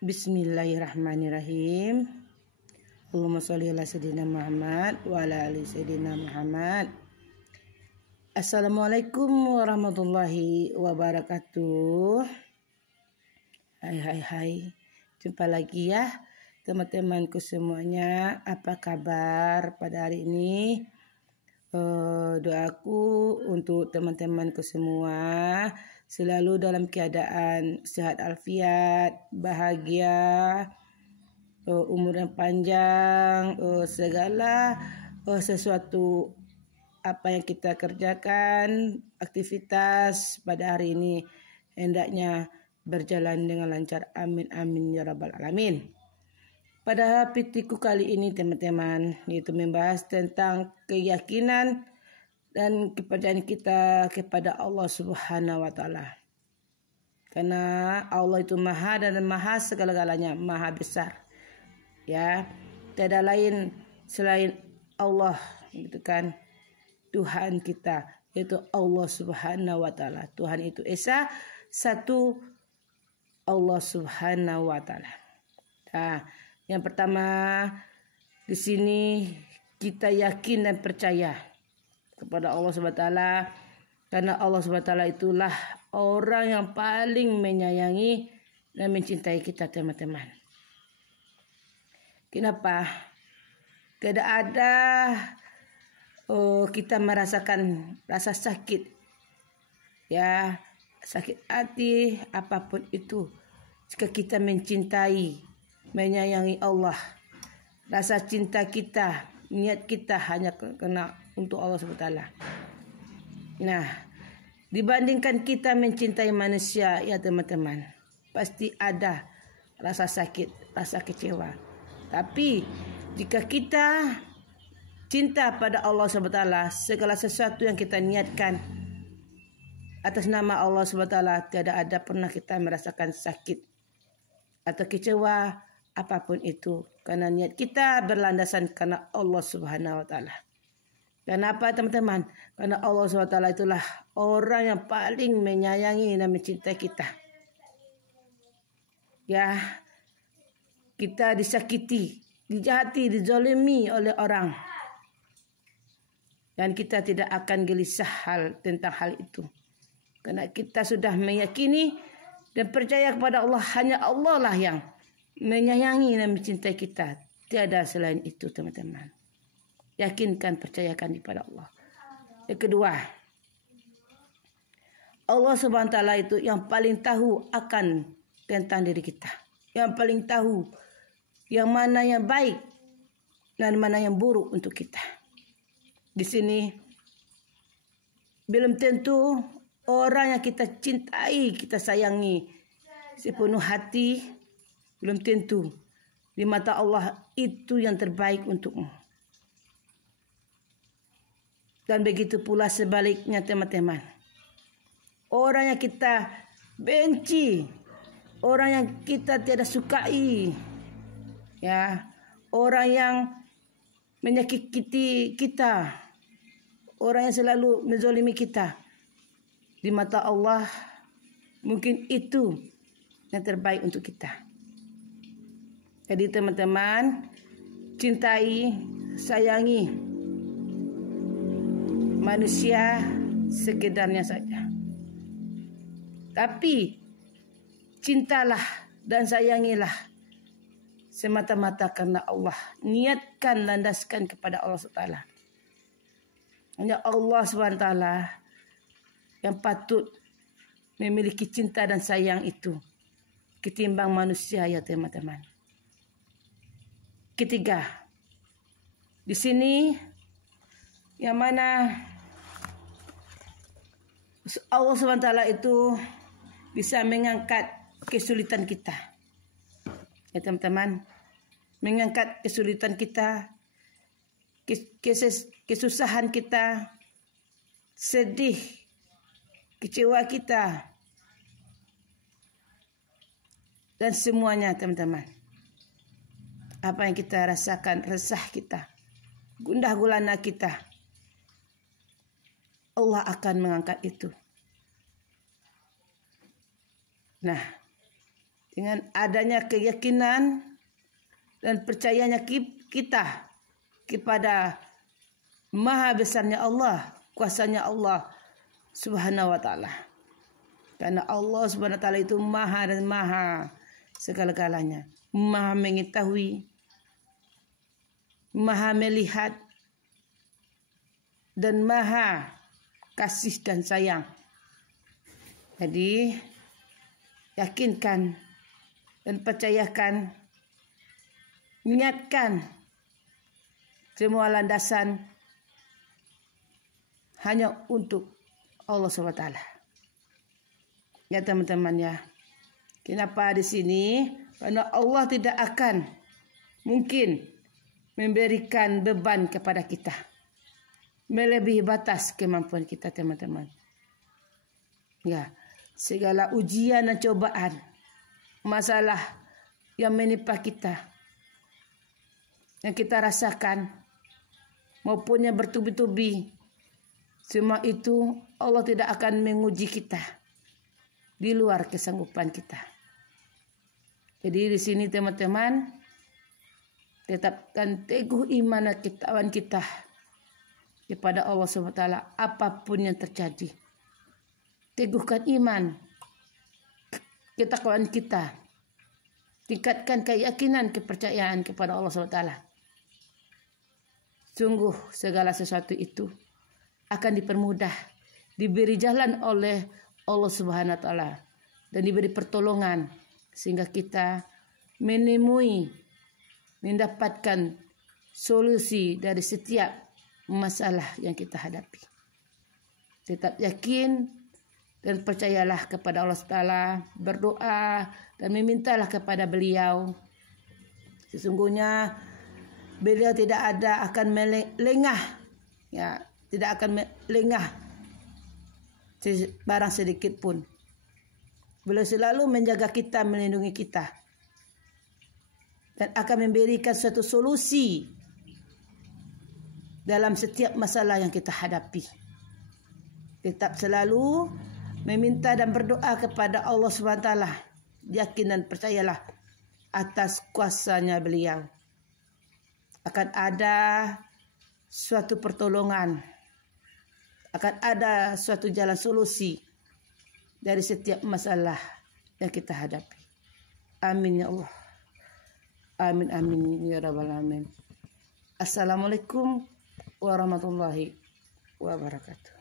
Bismillahirrahmanirrahim. Allahumma sholli ala sayyidina Muhammad wa ala ali sayyidina Muhammad. Assalamualaikum warahmatullahi wabarakatuh. Hai. Jumpa lagi ya teman-temanku semuanya. Apa kabar pada hari ini? Doaku untuk teman-temanku semua selalu dalam keadaan sehat alfiat, bahagia, umur yang panjang, segala sesuatu apa yang kita kerjakan, aktivitas pada hari ini hendaknya berjalan dengan lancar. Amin amin ya rabbal alamin. Pada PTku kali ini teman-teman, yaitu membahas tentang keyakinan dan kepercayaan kita kepada Allah Subhanahu wa taala. Karena Allah itu maha dan maha segala-galanya, maha besar. Ya, tiada lain selain Allah, gitu kan. Tuhan kita yaitu Allah Subhanahu wa taala. Tuhan itu esa, satu, Allah Subhanahu wa taala. Nah, yang pertama di sini kita yakin dan percaya kepada Allah Subhanahu wa taala, karena Allah Subhanahu wa taala itulah orang yang paling menyayangi dan mencintai kita, teman-teman. Kenapa? Tidak ada kita merasakan rasa sakit, ya, sakit hati apapun itu, jika kita mencintai, menyayangi Allah. Rasa cinta kita, niat kita hanya kena untuk Allah SWT. Nah, dibandingkan kita mencintai manusia, ya teman-teman, pasti ada rasa sakit, rasa kecewa. Tapi jika kita cinta pada Allah SWT, segala sesuatu yang kita niatkan atas nama Allah SWT, tidak ada pernah kita merasakan sakit atau kecewa apapun itu, karena niat kita berlandasan karena Allah Subhanahu wa taala. Kenapa teman-teman? Karena Allah Subhanahu wa taala itulah orang yang paling menyayangi dan mencintai kita. Ya, kita disakiti, dijahati, dizalimi oleh orang, dan kita tidak akan gelisah tentang hal itu, karena kita sudah meyakini dan percaya kepada Allah. Hanya Allah lah yang menyayangi dan mencintai kita, tiada selain itu, teman-teman. Yakinkan, percayakan kepada Allah. Yang kedua, Allah Subhanahu wa taala itu yang paling tahu akan tentang diri kita, yang paling tahu yang mana yang baik dan mana yang buruk untuk kita. Di sini belum tentu orang yang kita cintai, kita sayangi sepenuh hati, belum tentu di mata Allah itu yang terbaik untukmu. Dan begitu pula sebaliknya, teman-teman. Orang yang kita benci, orang yang kita tidak sukai, ya, orang yang menyakiti kita, orang yang selalu menzalimi kita, di mata Allah mungkin itu yang terbaik untuk kita. Jadi teman-teman, cintai, sayangi manusia sekedarnya saja. Tapi cintalah dan sayangilah semata-mata karena Allah. Niatkan, landaskan kepada Allah SWT. Hanya Allah SWT yang patut memiliki cinta dan sayang itu ketimbang manusia, ya teman-teman. Ketiga, di sini yang mana Allah SWT itu bisa mengangkat kesulitan kita, ya teman-teman, mengangkat kesulitan kita, kesusahan kita, sedih, kecewa kita, dan semuanya, teman-teman. Apa yang kita rasakan, resah kita, gundah gulana kita, Allah akan mengangkat itu. Nah, dengan adanya keyakinan dan percayanya kita kepada maha besarnya Allah, kuasanya Allah Subhanahu wa taala. Karena Allah Subhanahu wa taala itu maha dan maha segala-galanya, maha mengetahui, maha melihat, dan maha kasih dan sayang. Jadi yakinkan dan percayakan, ingatkan semua landasan hanya untuk Allah SWT. Ya teman-teman ya. Kenapa di sini? Karena Allah tidak akan mungkin memberikan beban kepada kita melebihi batas kemampuan kita, teman-teman. Ya, segala ujian dan cobaan, masalah yang menimpa kita, yang kita rasakan, maupun yang bertubi-tubi, semua itu Allah tidak akan menguji kita di luar kesanggupan kita. Jadi di sini teman-teman, tetapkan teguh iman kita kepada Allah SWT apapun yang terjadi. Teguhkan iman, ketakwaan kita. Tingkatkan keyakinan, kepercayaan kepada Allah SWT. Sungguh segala sesuatu itu akan dipermudah, diberi jalan oleh Allah Subhanahu wa taala dan diberi pertolongan sehingga kita mendapatkan solusi dari setiap masalah yang kita hadapi. Tetap yakin dan percayalah kepada Allah Taala, berdoa dan memintalah kepada Beliau. Sesungguhnya Beliau tidak akan lengah, ya, tidak akan lengah barang sedikit pun. Beliau selalu menjaga kita, melindungi kita, dan akan memberikan suatu solusi dalam setiap masalah yang kita hadapi. Tetap selalu meminta dan berdoa kepada Allah SWT. Yakin dan percayalah atas kuasanya Beliau akan ada suatu pertolongan, akan ada suatu jalan solusi dari setiap masalah yang kita hadapi. Amin ya Allah. Amin amin ya rabbal alamin. Assalamualaikum warahmatullahi wabarakatuh.